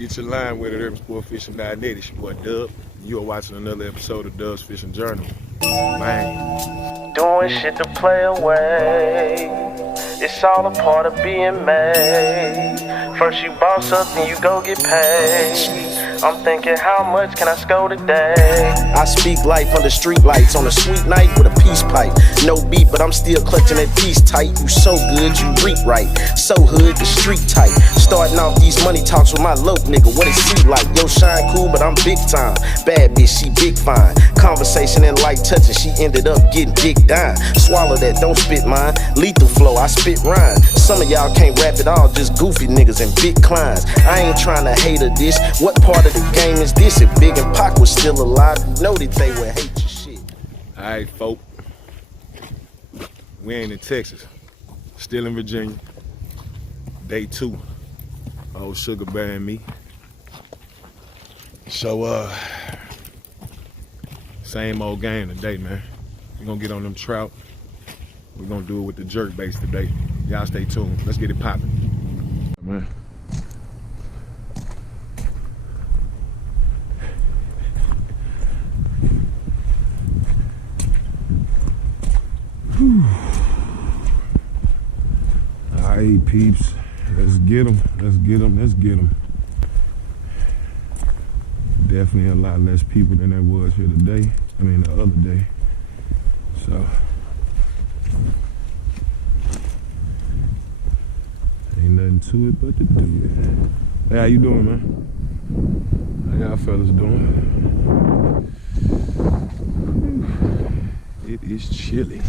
Get your line with it, urbansportfishing.net. It's your boy Dubb. You are watching another episode of Dubb's Fishing Journal. Man. Doing shit to play away. It's all a part of being made. First you boss up, then you go get paid. I'm thinking, how much can I score today? I speak life under street lights on a sweet night with a peace pipe. No beat, but I'm still clutching that piece tight. You so good, you reap right. So hood, the street tight. Starting off these money talks with my lope nigga. What it see like? Yo, shine cool, but I'm big time. Bad bitch, she big fine. Conversation and light touching, she ended up getting big dime. Swallow that, don't spit mine. Lethal flow, I spit rhyme. Some of y'all can't rap at all, just goofy niggas and big climbs. I ain't trying to hate her this. What part of the game is this? If Big and Pac was still alive, you know that they would hate your shit. Alright, folk. We ain't in Texas. Still in Virginia. Day 2. Old Sugar Bear and me. So, same old game today, man. We're gonna get on them trout. We're gonna do it with the jerk baits today. Y'all stay tuned. Let's get it popping. Man. Alright, peeps. Let's get them. Let's get them. Let's get them. Definitely a lot less people than there was here today. I mean, the other day. So, ain't nothing to it but to do it. Hey, how you doing, man? How y'all fellas doing? It is chilly.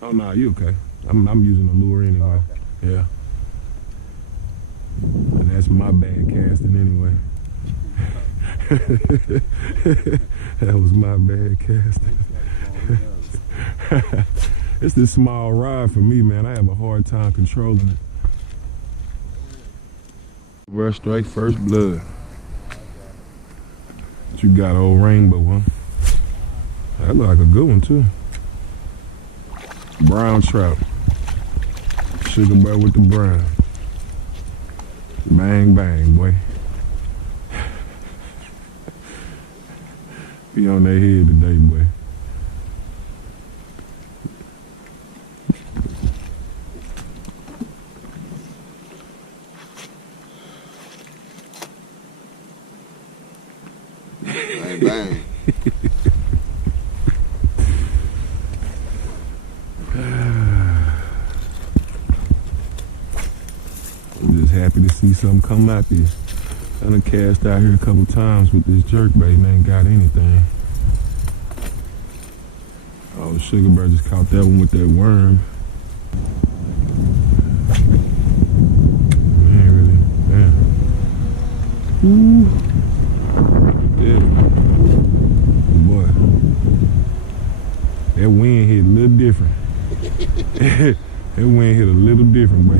Oh no, you okay? I'm using a lure anyway. Yeah. And that's my bad casting anyway. That was my bad casting. It's this small rod for me, man. I have a hard time controlling it. Rush straight first blood. What you got, old rainbow, huh? That look like a good one too. Brown trout. Sugar Bear with the brown. Bang, bang, boy. Be on their head today, boy. Bang, bang. I'm just happy to see something come out there. I done cast out here a couple times with this jerkbait and ain't got anything. Oh, Sugar Bear just caught that one with that worm. Man, really, damn. Ooh. Yeah. Boy. That wind hit a little different. That wind hit a little different, boy.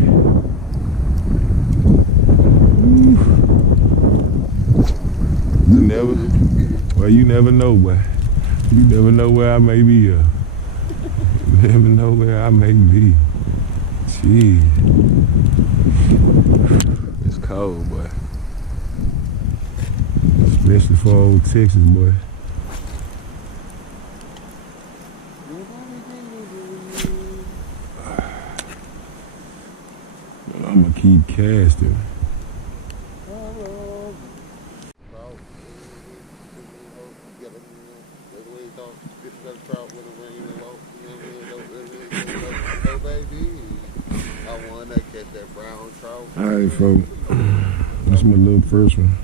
You never know, boy. You never know where I may be. You never know where I may be. Jeez. It's cold, boy. Especially for old Texas, boy. I'm gonna keep casting. Alright, folks. That's my little first one.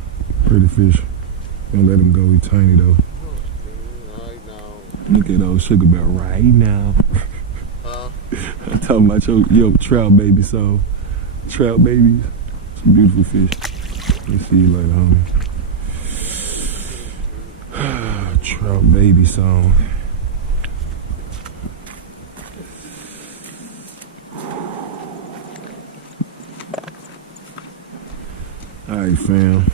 Pretty fish. Gonna let him go. He's tiny though. Right now. Look at old Sugar Bear right now. I'm talking about your trout baby song. Trout babies. Some beautiful fish. Let's see you later, homie. Trout baby song. Alright, fam.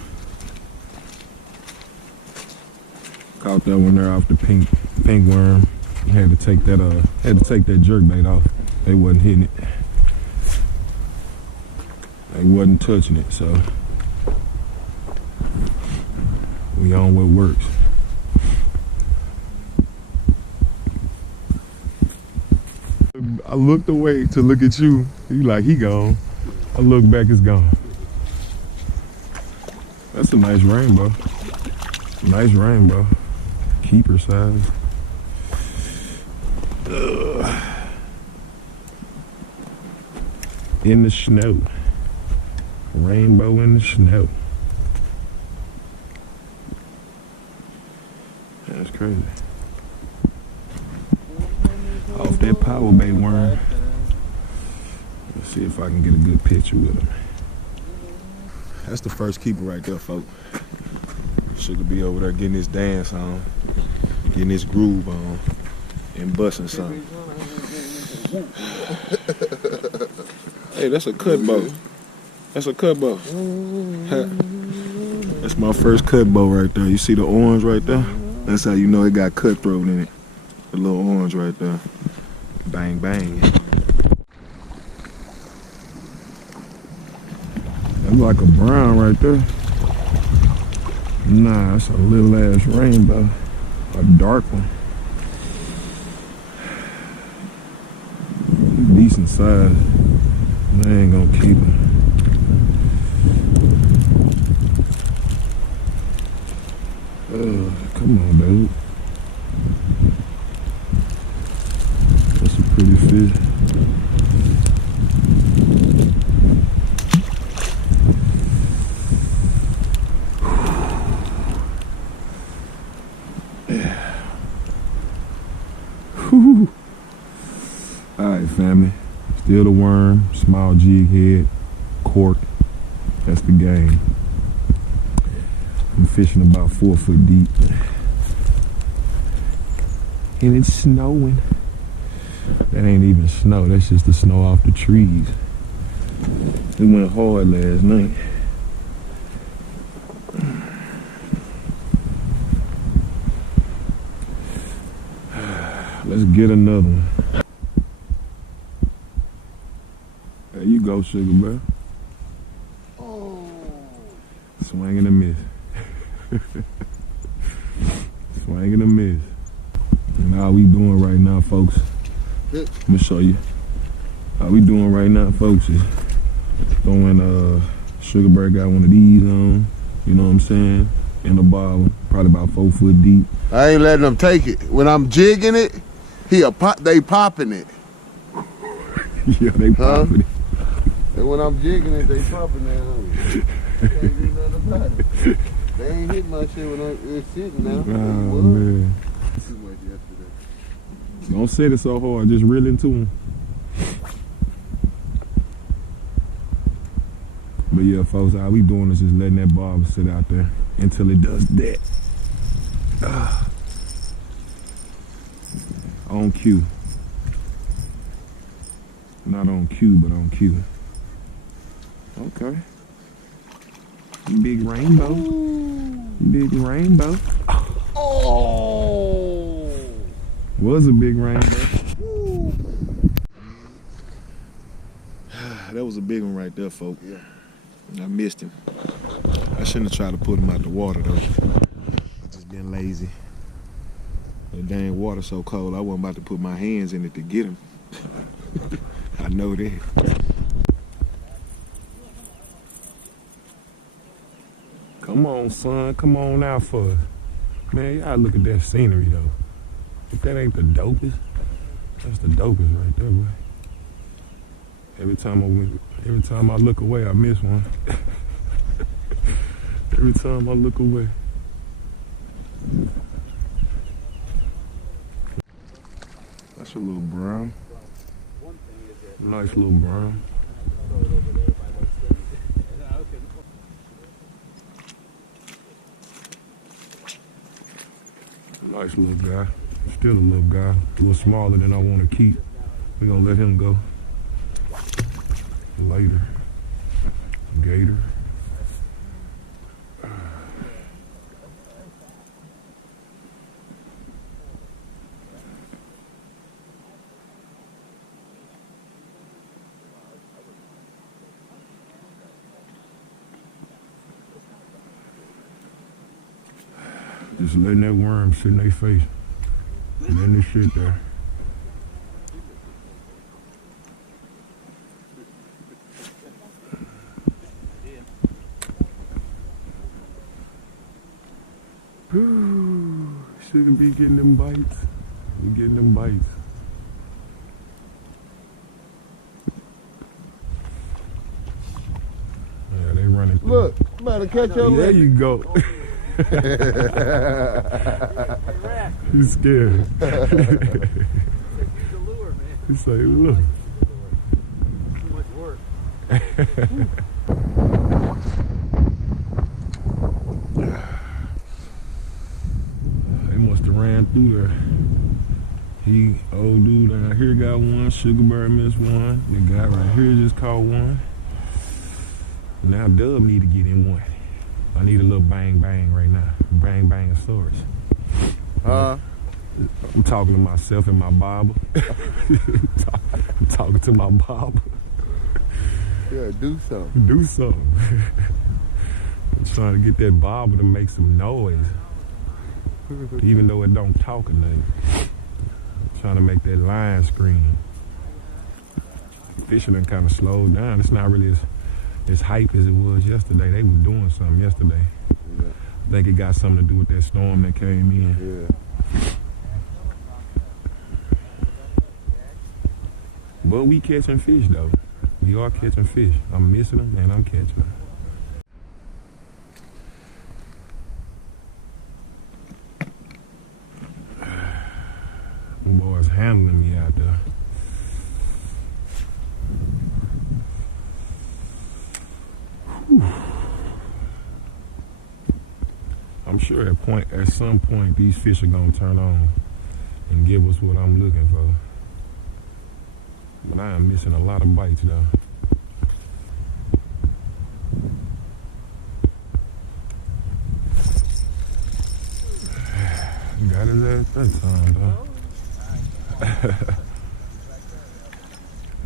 Caught that one there off the pink worm. Had to take that jerk bait off. They wasn't hitting it. They wasn't touching it, so we on what works. I looked away to look at you. You like, he gone. I look back, it's gone. That's a nice rainbow. Nice rainbow. Keeper size. Ugh. In the snow. Rainbow in the snow. That's crazy. Off that power bait worm. Let's see if I can get a good picture with him. That's the first keeper right there, folks. Sugar be over there getting his dance on, getting his groove on, and busting something. Hey, that's a cut bow. That's a cut bow. That's my first cut bow right there. You see the orange right there? That's how you know it got cutthroat in it. The little orange right there. Bang, bang. That's like a brown right there. Nah, it's a little ass rainbow. A dark one. Decent size. I ain't gonna keep it. Come on, dude. That's a pretty fish. Alright, family. Still the worm, small jig head, cork. That's the game. I'm fishing about 4 foot deep. And it's snowing. That ain't even snow, that's just the snow off the trees. It went hard last night. Let's get another one. There you go, sugar bear. Oh. Swing and a miss. Swing and a miss. And all we doing right now, folks, I'm gonna show you. All we doing right now, folks, is throwing Sugar Bear got one of these on, you know what I'm saying, in the bottle, probably about 4 foot deep. I ain't letting them take it. When I'm jigging it, they popping it. Yeah, they popping it. And when I'm jigging it, they popping that. Can't do nothing about it. They ain't hit my shit when it's sitting now. Oh, man. Too much yesterday. Don't set it so hard, just reel into them. But yeah, folks, all we doing is just letting that barb sit out there until it does that. On cue. Not on cue, but on cue. Okay. Big rainbow. Big rainbow. Oh! Was a big rainbow. That was a big one right there, folks. Yeah. I missed him. I shouldn't have tried to put him out the water, though. I just been lazy. The dang water so cold, I wasn't about to put my hands in it to get him. I know that. Come on, son. Come on out for us. Man, y'all look at that scenery, though. If that ain't the dopest, that's the dopest right there, boy. Every time I look away, I miss one. Every time I look away. That's a little brown. Nice little brown. Nice little guy. Still a little guy. A little smaller than I want to keep. We're going to let him go later. Gator. Just letting that worm sit in their face. And then this shit there. Shouldn't be getting them bites. You getting them bites. Yeah, they running through. Look, I'm about to catch your There you go. He's scared. He's like, look. Too much work. They must have ran through there. Old dude down here got one, Sugar Bird missed one. The guy right here just caught one. Now Dubb need to get in one. I need a little bang bang right now. Bang bangosaurus. I'm talking to myself and my barber. I'm talking to my barber. Yeah, do something. Do something. I'm trying to get that barber to make some noise. Even though it don't talk or nothing. I'm trying to make that line scream. Fishing done kind of slowed down. It's not really as hype as it was yesterday. They were doing something yesterday. Yeah. I think it got something to do with that storm that came in. Yeah. But we catching fish though. We are catching fish. I'm missing them and I'm catching them. Them boys handling me out there. Whew. I'm sure at some point these fish are gonna turn on and give us what I'm looking for. But I am missing a lot of bites though. Got his ass that time though.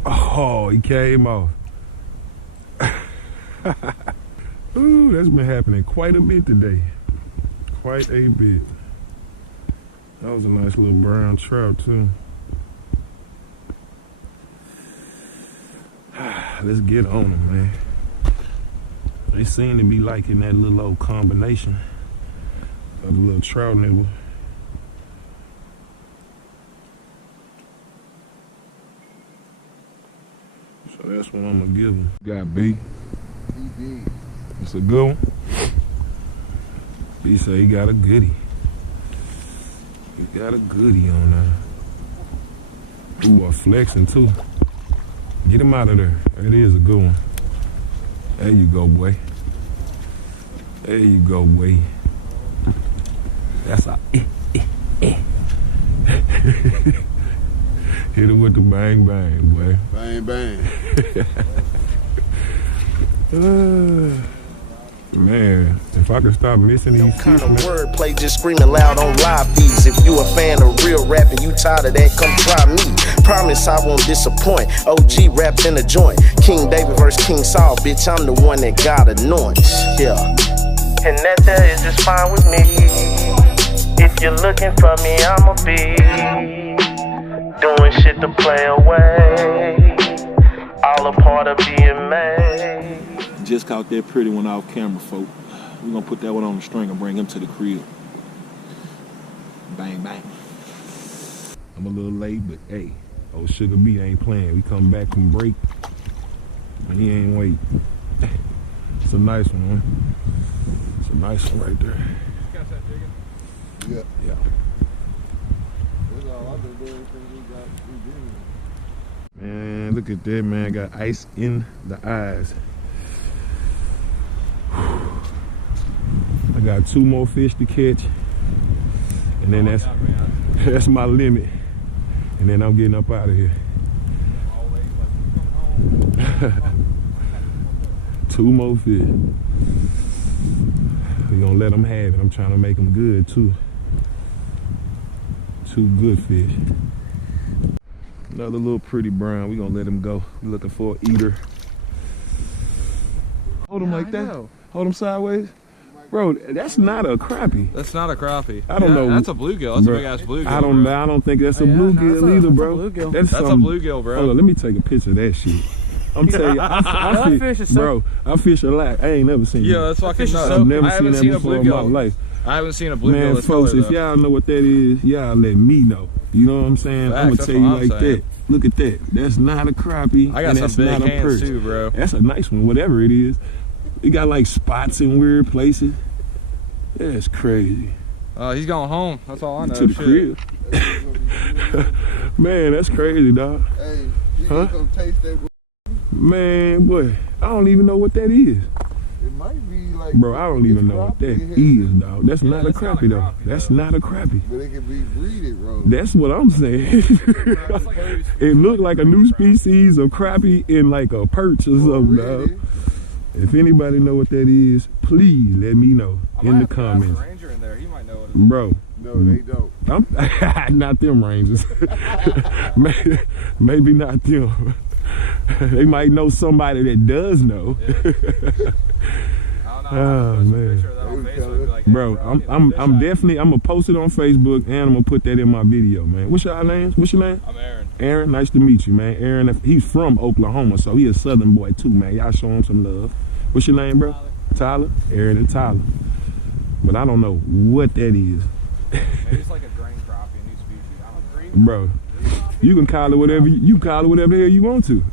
Oh, he came off. Ooh, that's been happening quite a bit today. Quite a bit. That was a nice little brown trout too. Let's get on them, man. They seem to be liking that little old combination of the little trout nibble. So that's what I'm gonna give them. Got B. BB. It's a good one. B say he got a goodie. He got a goodie on there. Ooh, flexing too. Get him out of there. It is a good one. There you go, boy. There you go, boy. That's a Hit him with the bang bang, boy. Bang, bang. Man, if I could stop missing these Kind fish, of man. wordplay just screaming loud on live feeds. If you a fan of real rap and you tired of that, come try me. Promise I won't disappoint. OG rapped in the joint. King David versus King Saul, bitch, I'm the one that got anointed. Yeah. And that there is just fine with me. If you're looking for me, I'ma be doing shit to play away. All a part of being made. Just caught that pretty one off camera, folk. We're gonna put that one on the string and bring him to the crib. Bang, bang. I'm a little late, but hey, old Sugar B ain't playing. We come back from break, and he ain't wait. It's a nice one, man. It's a nice one right there. Catch that, Jiggin? Yeah. Yeah. That's all I've been doing since we Man, look at that, man. Got ice in the eyes. I got 2 more fish to catch, and then that's my limit. And then I'm getting up out of here. 2 more fish. We're gonna let them have it. I'm trying to make them good too. 2 good fish. Another little pretty brown. We're gonna let him go. We're looking for an eater. Hold him like that. Hold him sideways. Bro, that's not a crappie. That's not a crappie. I don't know. That's a bluegill. That's bro, a big ass bluegill. I don't think that's a bluegill either, bro. That's a bluegill, bro. Hold on, let me take a picture of that shit. I'm telling you, I fish a lot. I ain't never seen. Yeah, that's fucking nuts. I've never seen that before in my life. I haven't seen a bluegill. Man, folks, if y'all know what that is, y'all let me know. You know what I'm saying? I'm gonna tell you like that. Look at that. That's not a crappie. I got some big hands too, bro. That's a nice one, whatever it is. It got like spots in weird places. That's crazy. He's going home. That's all I know. To the crib. Man, that's crazy, dog. Hey, you gonna come taste that? Man, boy, I don't even know what that is. It might be like. Bro, I don't even know what that is, dog. That's not a crappie, though. That's not a crappie. But it can be breeded, bro. That's what I'm saying. It looked like a new species of crappie in like a perch or something, dog. If anybody know what that is, please let me know in the comments. Ranger in there. He might know it. Bro. No, they don't. Not them Rangers. Maybe not them. They might know somebody that does know. Oh man, bro, I'm definitely gonna post it on Facebook and I'm gonna put that in my video, man. What's your names? What's your name? I'm Aaron. Aaron, nice to meet you, man. Aaron, he's from Oklahoma, so he a Southern boy too, man. Y'all show him some love. What's your name, bro? Tyler. Aaron and Tyler. But I don't know what that is. Maybe it's like a drain crappie, a new species. I don't know. Bro, you can call it whatever you call it whatever the hell you want to.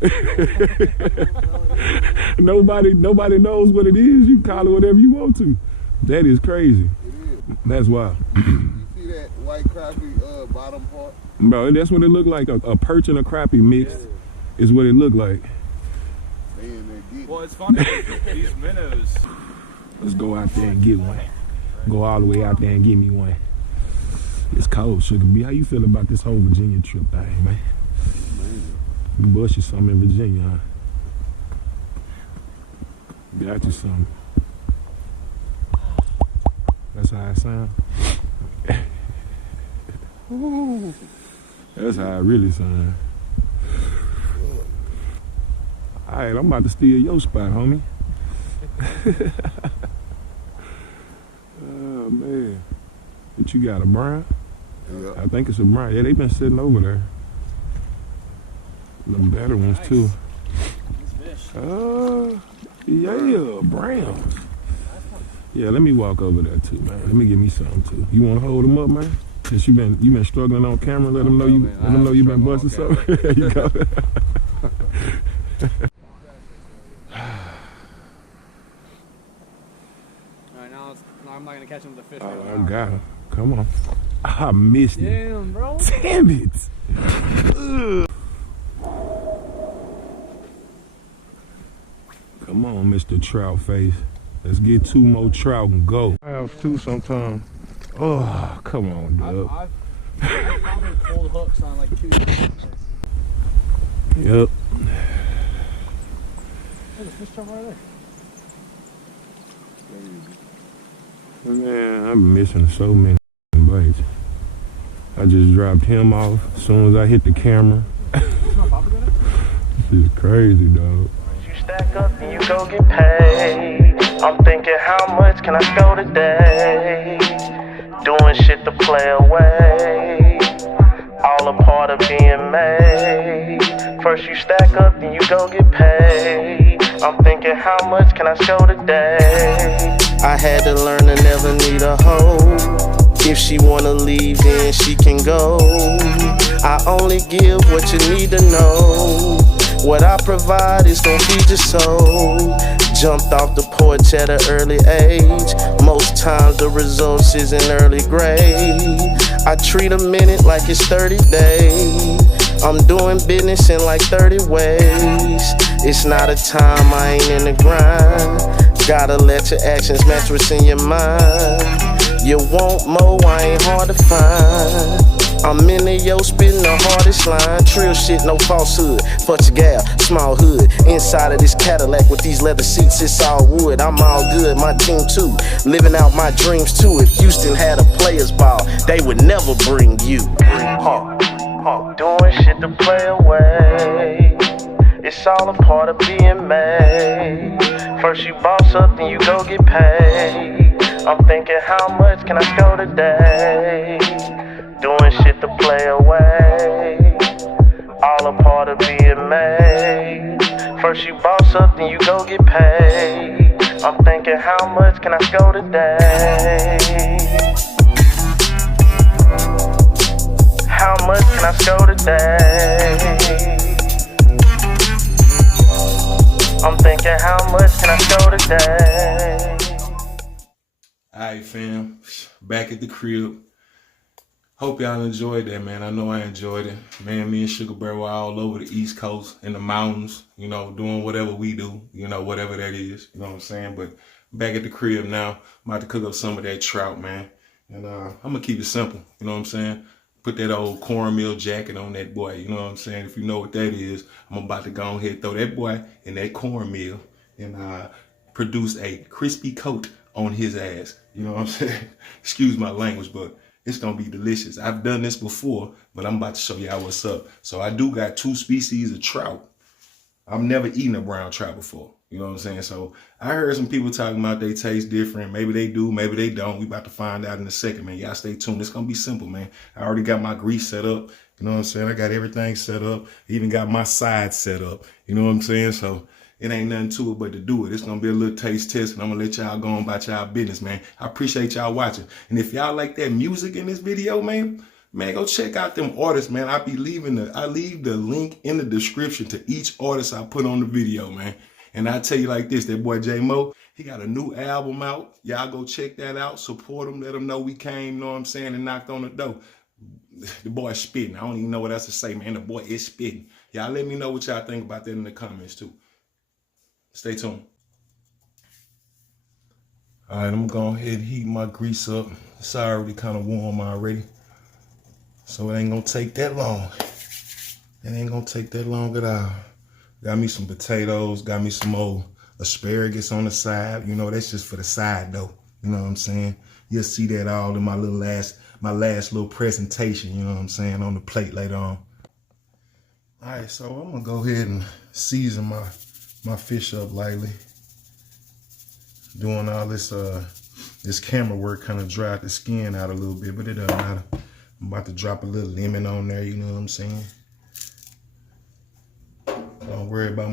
Nobody knows what it is. You call it whatever you want to. That is crazy. It is. That's wild. You see that white crappie bottom part? Bro, that's what it looked like. A perch and a crappie mixed is what it looked like. Man, well, it's funny. These minnows. Let's go out there and get one. Go all the way out there and get me one. It's cold, Sugar B. How you feel about this whole Virginia trip thing, man? You bust you something in Virginia, huh? Got you something. That's how it sound. That's how it really sound. Alright, I'm about to steal your spot, homie. Oh man. What you got, a brown? Yeah. I think it's a brown. Yeah, they been sitting over there. Them better ones too. Yeah, browns. Yeah, let me walk over there too, man. Let me give me something too. You want to hold them up, man? Since you been struggling on camera, let them know you been busting something. There you go. Alright, now I'm not gonna catch him with the fish. Oh, I got him. Come on. I missed it. Damn, bro. Damn it. Ugh. Come on, Mr. Trout Face. Let's get 2 more trout and go. I have 2 sometimes. Oh, come on, Dubb. I've probably pulled hooks on like 2. Yep. There's a fish jump right there. Man, I'm missing so many bites. I just dropped him off as soon as I hit the camera. This is crazy, dog. You stack up and you go get paid. I'm thinking, how much can I score today? Doing shit to play away. All a part of being made. First you stack up, then you go get paid. I'm thinking, how much can I score today? I had to learn to never need a hoe. If she wanna leave, then she can go. I only give what you need to know. What I provide is gon' feed your soul. Jumped off the porch at an early age. Most times the results is an early grade. I treat a minute like it's 30 days. I'm doing business in like 30 ways. It's not a time I ain't in the grind. Gotta let your actions match what's in your mind. You want more, I ain't hard to find. I'm in the yo spitting the hardest line. Trill shit, no falsehood. Fuck your gal, small hood. Inside of this Cadillac with these leather seats, it's all wood. I'm all good, my team too. Living out my dreams too. If Houston had a players ball, they would never bring you. Doing shit to play away. It's all a part of being made. First you boss up, then you go get paid. I'm thinking how much can I score today? Doing shit to play away. All a part of being made. First you boss up, then you go get paid. I'm thinking how much can I score today? How much can I score today? I'm thinking how much can I score today? Alright fam, back at the crib. Hope y'all enjoyed that, man. I know I enjoyed it. Man, me and Sugar Bear were all over the East Coast, in the mountains, you know, doing whatever we do, you know, whatever that is, you know what I'm saying? But back at the crib now, I'm about to cook up some of that trout, man. And I'm gonna keep it simple, you know what I'm saying? Put that old cornmeal jacket on that boy, you know what I'm saying? If you know what that is, I'm about to go ahead and throw that boy in that cornmeal and produce a crispy coat on his ass, you know what I'm saying? Excuse my language, but it's gonna be delicious. I've done this before, but I'm about to show y'all what's up. So I do got 2 species of trout. I've never eaten a brown trout before. You know what I'm saying? So I heard some people talking about they taste different. Maybe they do, maybe they don't. We about to find out in a second, man. Y'all stay tuned. It's gonna be simple, man. I already got my grease set up. You know what I'm saying? I got everything set up. Even got my sides set up. You know what I'm saying? So it ain't nothing to it but to do it. It's gonna be a little taste test, and I'm gonna let y'all go on about y'all business, man. I appreciate y'all watching. And if y'all like that music in this video, man, go check out them artists, man. I leave the link in the description to each artist I put on the video, man. And I tell you like this, that boy J-Moe, he got a new album out. Y'all go check that out. Support him. Let him know we came, know what I'm saying, and knocked on the door. The boy spitting. I don't even know what else to say, man. The boy is spitting. Y'all let me know what y'all think about that in the comments, too. Stay tuned. All right, I'm going to go ahead and heat my grease up. It's already kind of warm already. So it ain't going to take that long. It ain't going to take that long at all. Got me some potatoes. Got me some old asparagus on the side. You know, that's just for the side, though. You know what I'm saying? You'll see that all in my last little presentation, you know what I'm saying, on the plate later on. All right, so I'm going to go ahead and season my fish up lightly. Doing all this this camera work kind of dried the skin out a little bit, but it doesn't matter. I'm about to drop a little lemon on there, you know what I'm saying? Don't worry about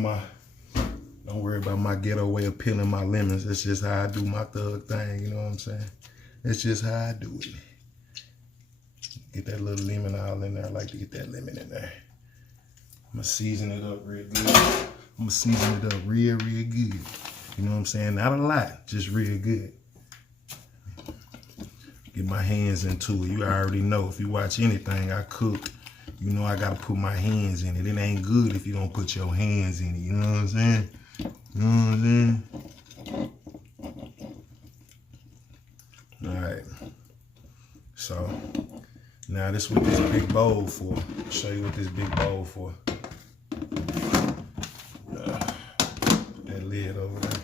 my ghetto way of peeling my lemons. That's just how I do my thug thing, you know what I'm saying? That's just how I do it. Get that little lemon all in there. I like to get that lemon in there. I'm gonna season it up real good. I'm gonna season it up real good. You know what I'm saying? Not a lot, just real good. Get my hands into it. You already know, if you watch anything I cook, you know I gotta put my hands in it. It ain't good if you don't put your hands in it. You know what I'm saying? You know what I'm saying? All right. So now this is what this big bowl for. I'll show you what this big bowl for. Put that lid over there.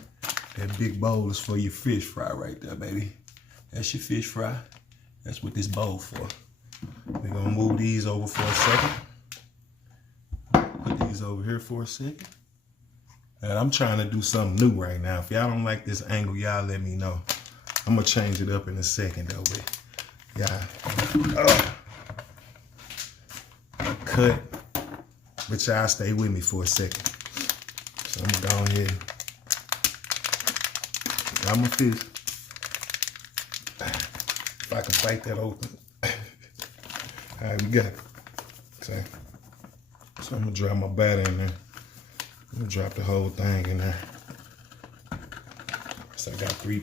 That big bowl is for your fish fry right there, baby. That's your fish fry. That's what this bowl for. We're gonna move these over for a second. Put these over here for a second. And I'm trying to do something new right now. If y'all don't like this angle, y'all let me know. I'm gonna change it up in a second though, but yeah. Cut. But y'all stay with me for a second. So I'm gonna go ahead. Got my fish. If I can bite that open. All right, we got it. Okay. So I'm gonna drop my batter in there. I'm gonna drop the whole thing in there. So I got three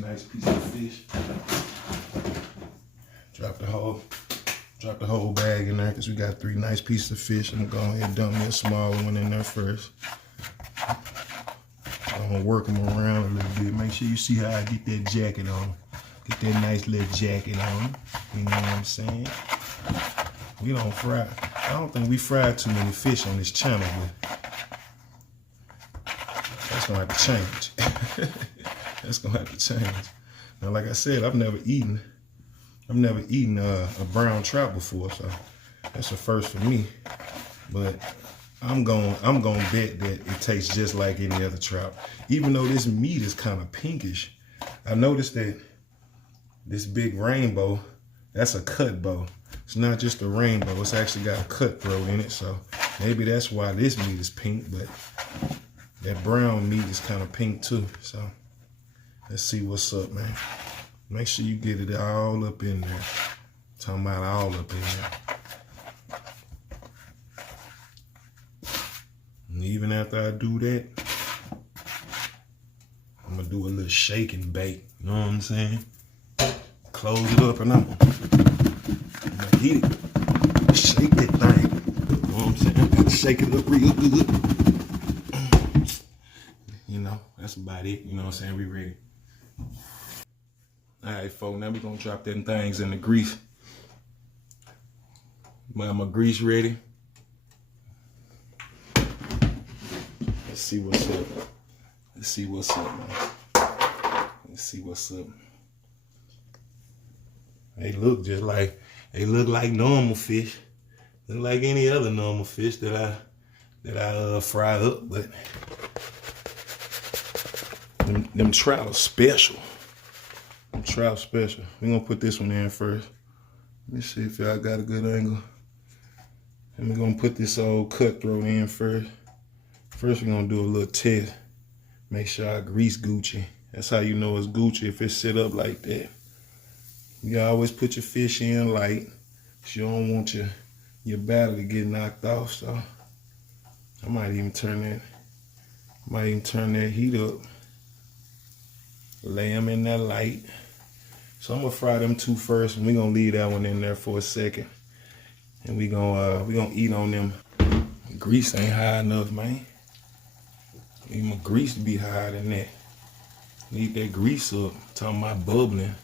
nice pieces of fish. Drop the whole bag in there because we got 3 nice pieces of fish. I'm gonna go ahead and dump me a smaller one in there first. I'm gonna work them around a little bit. Make sure you see how I get that jacket on. Get that nice little jacket on. You know what I'm saying? We don't fry. I don't think we fried too many fish on this channel, but that's gonna have to change. That's gonna have to change. Now, like I said, I've never eaten a brown trout before, so that's a first for me. But I'm gonna bet that it tastes just like any other trout. Even though this meat is kind of pinkish, I noticed that this big rainbow, that's a cut bow. It's not just a rainbow, it's actually got a cutthroat in it, so maybe that's why this meat is pink, but that brown meat is kind of pink too. So let's see what's up, man. Make sure you get it all up in there. Talking about all up in there. And even after I do that, I'm gonna do a little shake and bake. You know what I'm saying? Close it up and I'm gonna heat it. Shake that thing. You know what I'm saying? Gotta shake it up real good. You know, that's about it. You know what I'm saying? We ready. All right, folks, now we're gonna drop them things in the grease. Got my grease ready. Let's see what's up. Let's see what's up, man. Let's see what's up. They look just like, they look like normal fish. Look like any other normal fish that I fry up, but them trout are special. Them trout special. We're gonna put this one in first. Let me see if y'all got a good angle. And we're gonna put this old cutthroat in first. First, we're gonna do a little test. Make sure our grease Gucci. That's how you know it's Gucci, if it's set up like that. You always put your fish in light. You don't want your batter to get knocked off. So I might even turn that heat up. Lay them in that light. So I'm gonna fry them two first, and we're gonna leave that one in there for a second. And we gonna eat on them. Grease ain't high enough, man. Need my grease to be higher than that. Need that grease up. Talking about bubbling.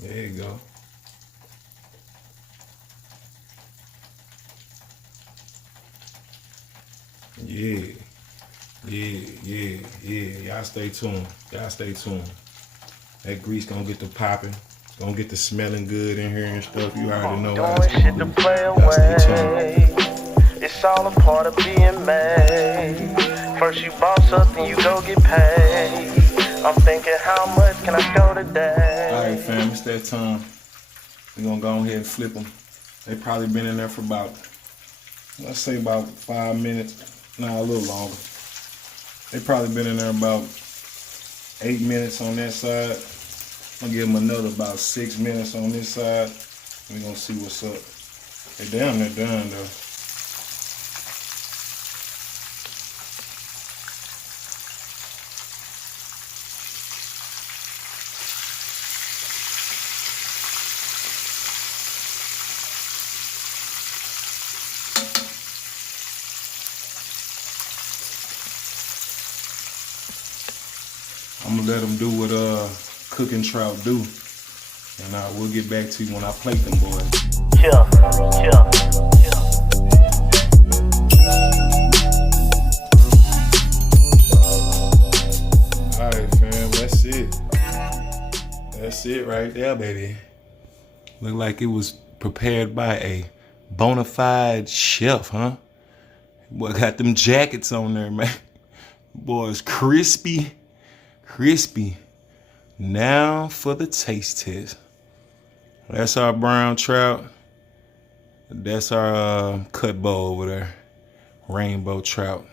There you go. Yeah. Y'all stay tuned. That grease gonna get to popping. Gonna get to smelling good in here and stuff. You already know how it's Doing shit to play away. It's all a part of being made. First you boss up, then you go get paid. I'm thinking, how much can I go today? All right, fam, it's that time. We're gonna go ahead and flip them. They probably been in there for about, let's say about 5 minutes. Nah, a little longer. They probably been in there about 8 minutes on that side. I'm gonna give them another about 6 minutes on this side. We're gonna see what's up. They damn near done though. I'm gonna let them do what cooking trout do, and we'll get back to you when I plate them, boys. Yeah. All right, fam, that's it. That's it right there, baby. Look like it was prepared by a bona fide chef, huh? Boy, got them jackets on there, man. Boy, it's crispy. Now for the taste test. That's our brown trout. That's our cut bow over there. Rainbow trout.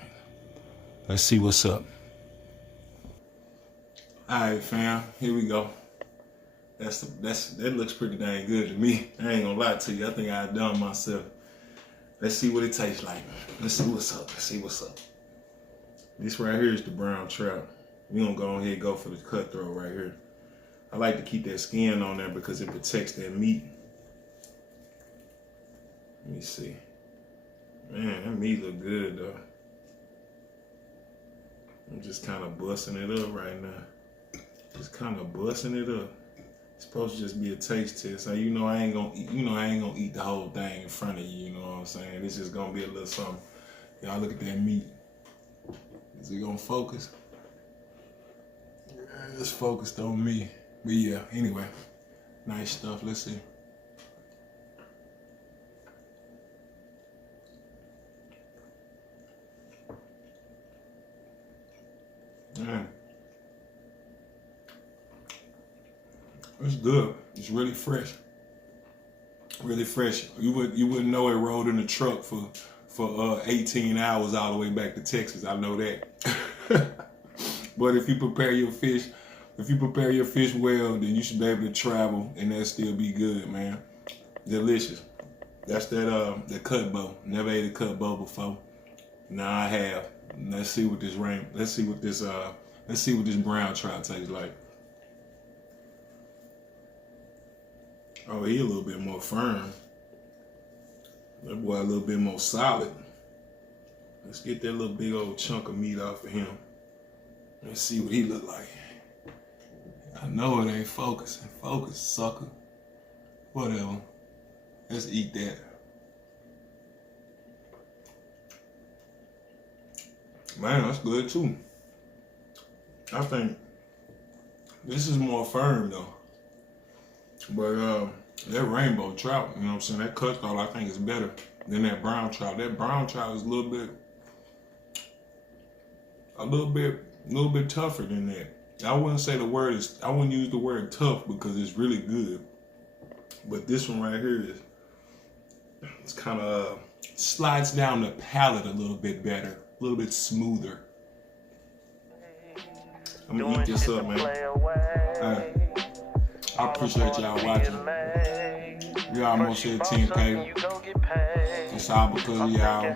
Let's see what's up. All right, fam. Here we go. That looks pretty dang good to me. I ain't gonna lie to you. I think I done myself. Let's see what it tastes like. Let's see what's up. This right here is the brown trout. We gonna go ahead and go for the cutthroat right here. I like to keep that skin on there because it protects that meat. Let me see. Man, that meat look good though. I'm just kind of busting it up right now. It's supposed to just be a taste test. So you know I ain't gonna eat the whole thing in front of you, you know what I'm saying? It's just gonna be a little something. Y'all look at that meat. Is it gonna focus? It's focused on me. But yeah, anyway. Nice stuff. Let's see. It's good. It's really fresh. Really fresh. You wouldn't know it rolled in the truck for 18 hours all the way back to Texas. I know that. But if you prepare your fish well, then you should be able to travel and that still be good, man. Delicious. That's that cut bow. Never ate a cut bow before. Now I have. Let's see what this brown trout tastes like. Oh, he a little bit more firm. That boy a little bit more solid. Let's get that little big old chunk of meat off of him. Let's see what he look like. I know it ain't focusing. Focus, sucker. Whatever. Let's eat that. Man, that's good too. I think this is more firm though. But that rainbow trout, you know what I'm saying? That cutthroat I think is better than that brown trout. That brown trout is a little bit tougher than that. I wouldn't use the word tough because it's really good. But this one right here it's kind of slides down the palate a little bit better, a little bit smoother. I'm gonna eat this up, man. I appreciate y'all watching. We almost at 10K. It's all because of y'all.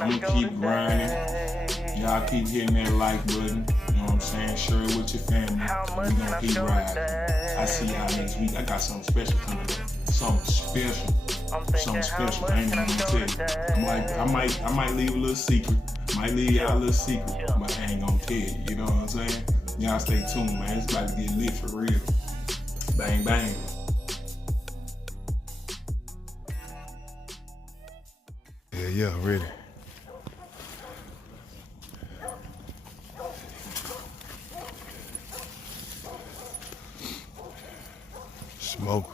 I'm gonna keep grinding. Y'all keep hitting that like button. You know what I'm saying? Share it with your family. We gonna keep riding. I see y'all next week. I got something special coming up. Something special. I ain't even gonna tell you. I might leave a little secret. Might leave y'all a little secret, but I ain't gonna tell you. You know what I'm saying? Y'all stay tuned, man. It's about to get lit for real. Bang, bang. Yeah, ready. Smoke.